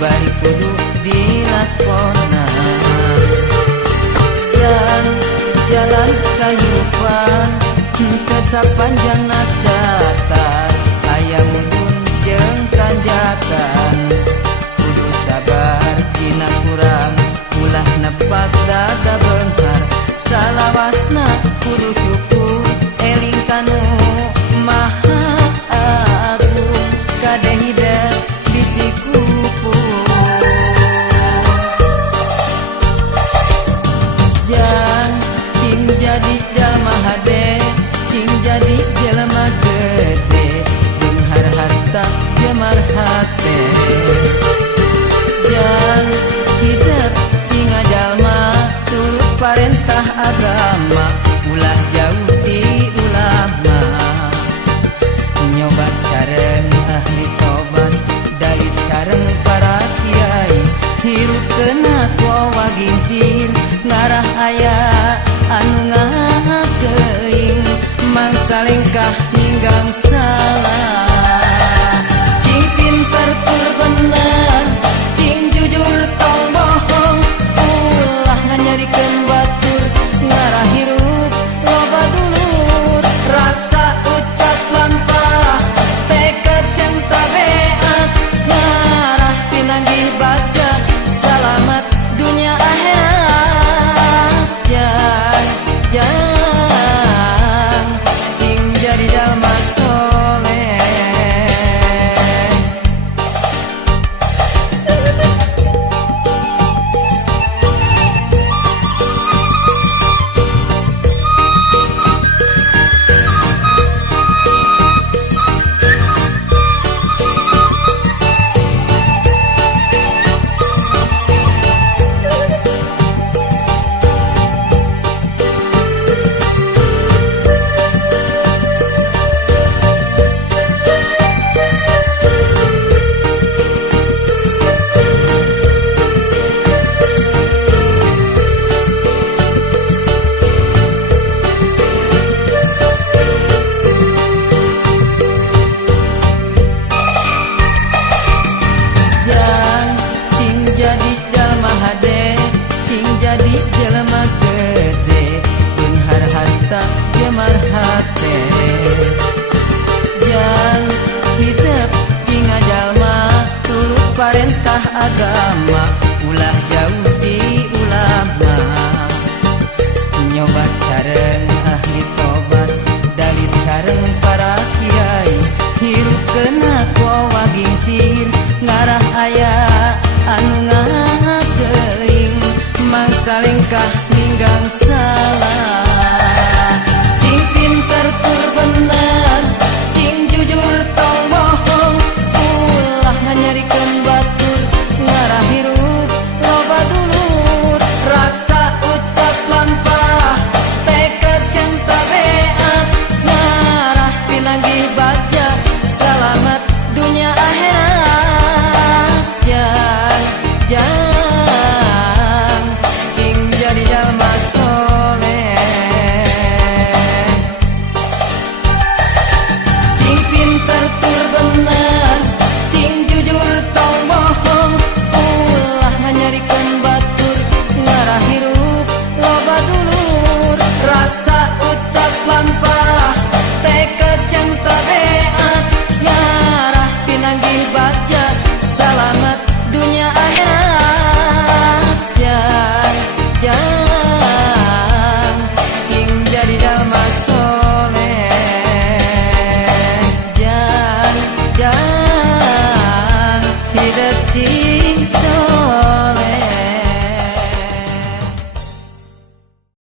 bari kudu dilakonan. Jalan kehidupan teu sapanjang datar, aya mudun jeung tanjakan. Kudu sabar dina kurang, ulah nepak dada beunghar. Salawasna kudu syukur, eling kanu Maha Agung, kadeh hideung bisi kupung. Cing jadi jalma hade, cing jadi jelema gede, beunghar harta jemar hate. Jang hidup cing jalma turut parentah agama, ulah jauh di ulama. Nyobat sareng ahli tobat, dalit sareng para kiai, hirup kena kowa gingsir, ngarah aya anu ngakeing, mangsa lengkah ninggang salah. Cing pinter tur bener, cing jujur tong bohong, ulah nganyarikeun batur, ngarah hirup loba dulur. Raksa ucap lampah, tekad jeung tabeat, ngarah pinanggih baja, selamat dunia akhirat. Jang cing jadi jalma soleh. Jadi jalma hade, cing jadi jelema gede, beunghar harta jemar hate. Jang hidup cing jalma turut parentah agama, ulah jauh di ulama. Nyobat sareng ahli tobat, dalit sareng para kiai, hirup kena kowa gingsir, ngarah aya anu ngakeing, mangsa lengkah ninggang salah. Cing pinter tur bener, cing jujur tong bohong, ulah nganyarikeun batur, ngarah hirup loba dulur. Raksa ucap lampah, tekad jeung tabeat, ngarah pinanggih baja, selamat dunia akhirat. Jang cing jadi jalma soleh. Cing pinter tur bener, cing jujur tong bohong, ulah nganyarikeun batur, ngarah hirup loba dulur. Raksa ucap lampah, tekad jeung tabeat, ngarah pinanggih baja, selamat dunia akhirat.